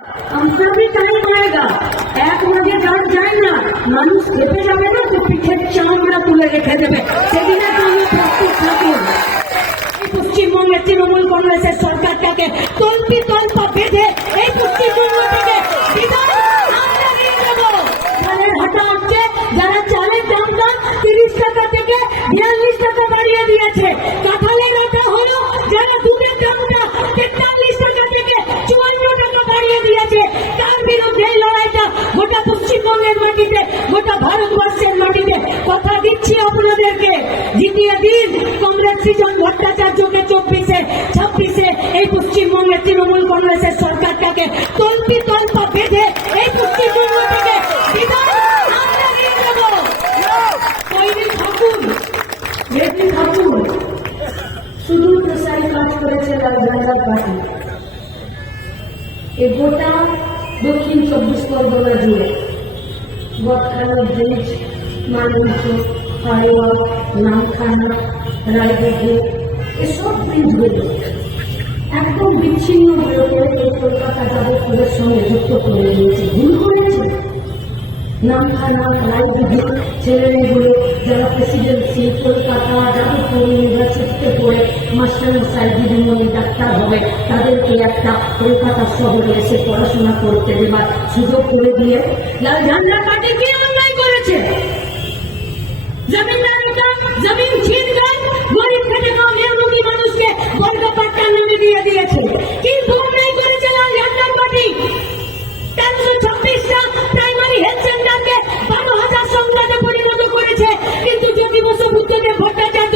हमका भी टाइम आएगा, एक बजे डर जाए ना মানুষ খেপে যাবে না তো পিঠের চামড়া তুলে রেখে দেবে, সেদিনের জন্য প্রস্তুত থাকুন। পশ্চিমবঙ্গের তৃণমূল কংগ্রেসের সরকারটাকে তল্পি তল্পা বেঁধে এই পশ্চিমবঙ্গ থেকে বিদায় আমরা নিয়ে নেব। ধানের হাটা হচ্ছে যারা চালের দামটা 30 টাকা থেকে 42 টাকা বাড়িয়ে দিয়েছে, কাঁঠালের আটা হলো যারা দুধের দামটা 43 টাকা থেকে 54 টাকা বাড়িয়ে দিয়েছে, তার বিরুদ্ধে এই লড়াইটা গোটা পশ্চিমবঙ্গের মাটিতে, গোটা ভারতবর্ষের মাটিতে কথা দিচ্ছি আপনাদেরকে। জিতিয়ে দিন কংগ্রেস সৃজন ভট্টাচার্যকে 24-26 এই পশ্চিমবঙ্গের তৃণমূল কংগ্রেসের সরকারটাকে তল্পি তল্পা বেঁধে এই পশ্চিমবঙ্গ থেকে বিদায় আমরা নিয়ে নেব। তৈরি থাকুন, রেডি থাকুন। শুধু প্রসারী কাজ করেছে রাজধানীর পার্টি, এই গোটা দক্ষিণ 24 পরগনা জুড়ে বটখানা ব্রিজ, মালঞ্চ, হাওড়া, নামখানা, রায়গঞ্জ, এসব ব্রিজগুলো একদম বিচ্ছিন্ন হয়ে পড়ে এই কলকাতা যাদবপুরের সঙ্গে যুক্ত করে দিয়েছে। ভুল করেছে। নামখানা, রায়গঞ্জ ছেলেমেয়েগুলো যারা প্রেসিডেন্সি কলকাতা যাদবপুর ইউনিভার্সিটিতে পড়ে মাস্টারমশাই দিদিমণি ডাক্তার হবে, তাদেরকে একটা কলকাতা শহরে এসে পড়াশোনা করতে দেবার সুযোগ করে দিয়ে লাল ঝান্ডা পার্টি কি অন্যায় করেছে? জমিন ছিন গয় গরিব খেটে খাওয়া মেহনতি মানুষকে বর্গ পাট্টার নামে দিয়ে দিয়েছে। কিন্তু অন্যায় করেছে লাল ঝান্ডা পার্টি। 326টা প্রাইমারি হেলথ সেন্টারকে 12,000 সংখ্যাতে পরিণত করেছে, কিন্তু জ্যোতি বসু বুদ্ধদেব ভট্টাচার্য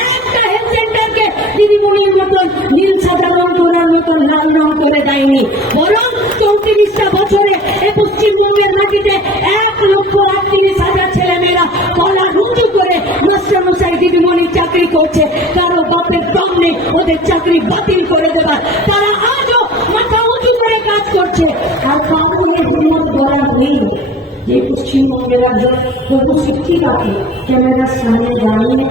একটা হেলথ সেন্টারকে দিদিমণির মতন নীল সাদা রং করার মতন লাল রং করে দেয়নি, বরং 34টা বছরে এই পশ্চিমবঙ্গের মাটিতে 1,38,000 ছেলেমেয়েরা গলা রুজু করে মাস্টারমশাই দিদিমণির চাকরি করছে। কারো বাপের দম নেই ওদের চাকরি বাতিল করে দেবার, তারা আজও মাথা উঁচু করে কাজ করছে। আর কাউকে হিম্মত করার নেই যে পশ্চিমবঙ্গের একজন বহু শিক্ষিকাকে ক্যামেরার সামনে দাঁড়িয়ে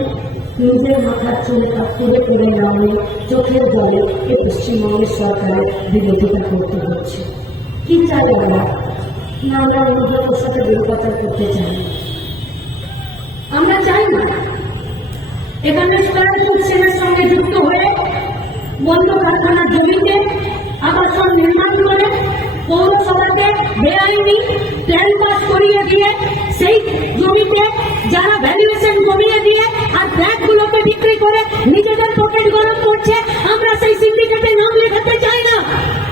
নিজের মাথার চুলে তুলে করে নামিয়ে চোখের জলে এই পশ্চিমবঙ্গের সরকারের বিরোধিতা করতে হচ্ছে। কি চাই আমরা? না, আমরা অনুভবের সাথে বেরোপাচার করতে চাই, আমরা চাই না এখানে ফুড সেনের সঙ্গে যুক্ত হয়ে বন্ধ কারখানার জমিতে আবাসন নির্মাণ করে পৌরসভাকে বেআইনি প্ল্যান পাস করিয়ে দিয়ে সেই জমিতে যারা ভ্যালুয়েশন কমিয়ে দিয়ে আর ফ্ল্যাটগুলোকে বিক্রি করে নিজেদের পকেট গরম করছে। আমরা সেই সিন্ডিকেটে নাম লেখাতে চাই না।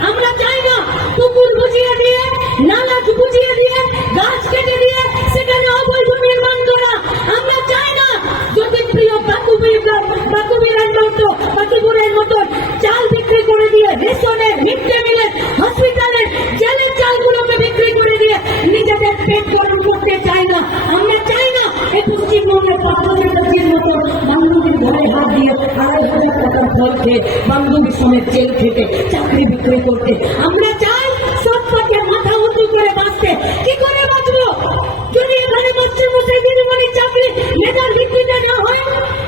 আমরা চাই না পুকুর বুঝিয়ে দিয়ে, নালা বুঝিয়ে দিয়ে, গাছ কেটে দিয়ে সেখানে অবৈধ নির্মাণ করা। আমরা চাই না যদি প্রিয় বাকুবিরের মতো চাল বিক্রি করে দিয়ে রেশনের, মিড ডে মিলের, হসপিটালের, জেলের চালগুলোকে বিক্রি করে দিয়ে নিজেদের পেট গরম করতে চাই না। আমরা চাই না এই পশ্চিমবঙ্গের পাত্রদের মতো বান্ধবীর ঘরে হাত দিয়ে 2,500 টাকার ফল খেয়ে বান্ধবীর সমেত জেল খেটে চাকরি বিক্রি করতে। আমরা চাই সব পাকে মাথা উঁচু করে বাঁচতে। কি করে বাঁচবো যদি এখানে মাস্টারমশাই দিদিমণির চাকরি মেধার ভিত্তিতে না হয়?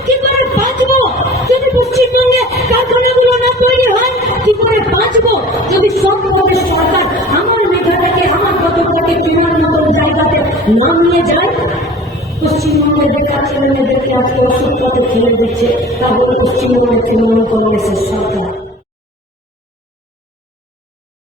কি করে বাঁচবো যদি পশ্চিমবঙ্গে কারখানাগুলো না তৈরি হয়? কি করে বাঁচবো যদি সব পদের সরকার আমার মেধা থেকে, আমার কতটাকে কেনার মতন জায়গাতে নাম নিয়ে যায়? পশ্চিমবঙ্গের বেকার ছেলেমেয়েদেরকে আজকে অসুখ পথে ফেলে দিচ্ছে, তা হল পশ্চিমবঙ্গের তৃণমূল কংগ্রেসের সরকার।